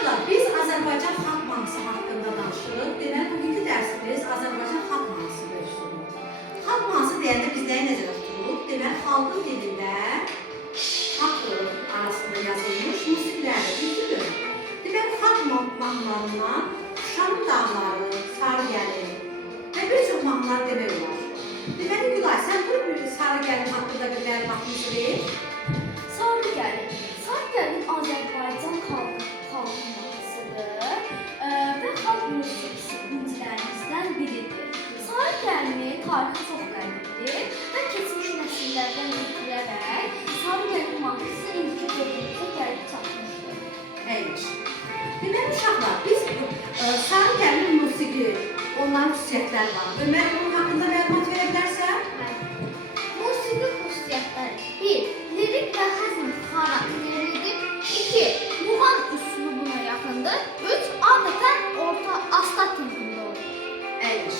Uşaqlar, biz Azərbaycan xalq mahnısı haqqında danışırıq. Deməli, bugünkü dərsimiz Azərbaycan xalq mahnısı mövzusudur. Xalq mahnısı deyəndə biz nəyə nəzərdə tuturuq? Deməli, xalqın dilində xalq arasında yazılmış musiqilərdir, düzdür. Deməli, xalq mahnılarından Şuşanın dağları, Sarıgəlin və bir çox mahnılar demək olar. Deməli, Gülay, sən bu Sarıgəlin haqqında bir məlumatımızı ver. Sarıgəlin Azərbaycan xalq mahnısıdır və xalq musiqisi incilərimizdən biridir. Sarıgəlini tarixi çox qədimdir və keçmiş nəsillərdən götürərək Sarıgəlin mahnısı indiki dövrümüzə gəlib çatmışdır. Əyləş. Deməli, uşaqlar, biz Sarıgəlin musiqi, onların xüsusiyyətləri var. Ömər, bunun haqqında məlumat verə bilərsən? Musiqi xüsusiyyətləri 1. Lirik və həzm xarakterlidir. 2. Muğam üslubuna yaxındır. 3. Adətən orta asta tempində olur. Əyləş.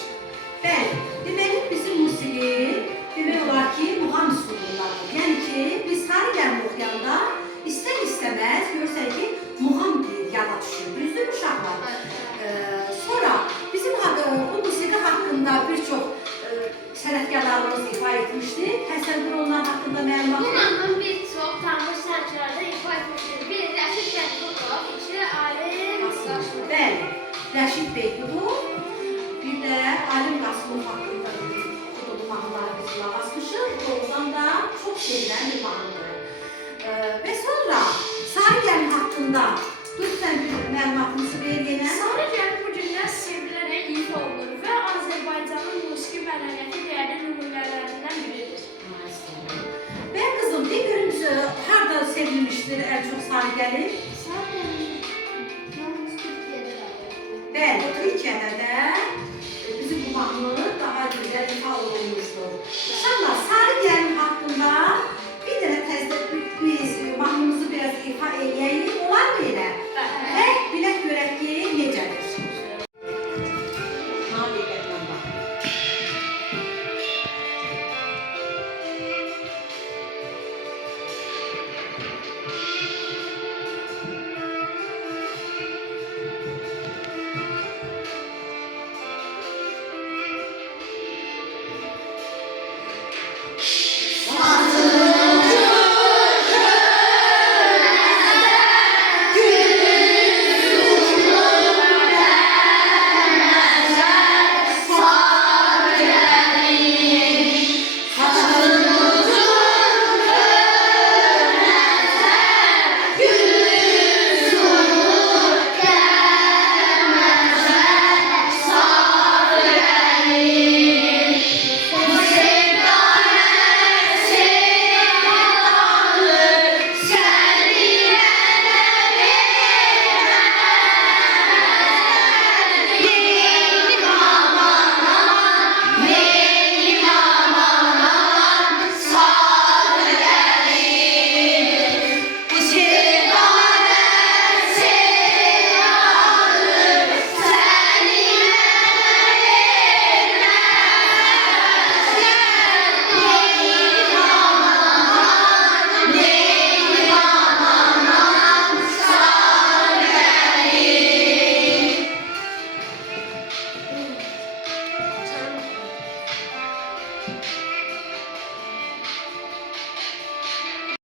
Bəli, deməli, bizim musiqi demək olar ki, muğam üslubundadır. Yəni ki, biz Sarıgəlini oxuyanda istər-istəməz görürsən ki, muğam yada düşür. Düzdür uşaqlar? Sonra bizim bu musiqi haqqında bir çox sənətkarlarımız ifa etmişdir. Həsən dur onlar haqqında məlumat Bu mahnının bir çox tanınmış sənətkarlar ifa etmişdir. Biri Rəşid Bəykudov, iki Alim Qasımov. Bəli, Rəşid Bəykudov, bir də Alim Qasımov haqqında oxuduğu mahnıları biz qulaq asmışıq. Oradan da çox sevilən bir mahnıdır. Və sonra Sarıgəlin haqqında lütfən bir məlumatınızı ver yenə. Sarıgəl bu gündən sevilərək ifa olunur və Azərbaycanın musiqi mədəniyyəti dəyərli nümunələrindən biridir. Və qızım, de görün, harada sevilmişdir ən çox Sarıgəlin? Sarıgəlin yalnız Türkiyədə var. Bəli, Türkiyədə də bizim bu mahnı daha gözəl ifa olunmuşdur. İnşallah Sarıgəlin haqqında bir dənə təzdə biz mahnımızı biraz ifa eləyəyik, olar mı elə? Və bilək görək ki, necədir? Nə diqqətlə bax.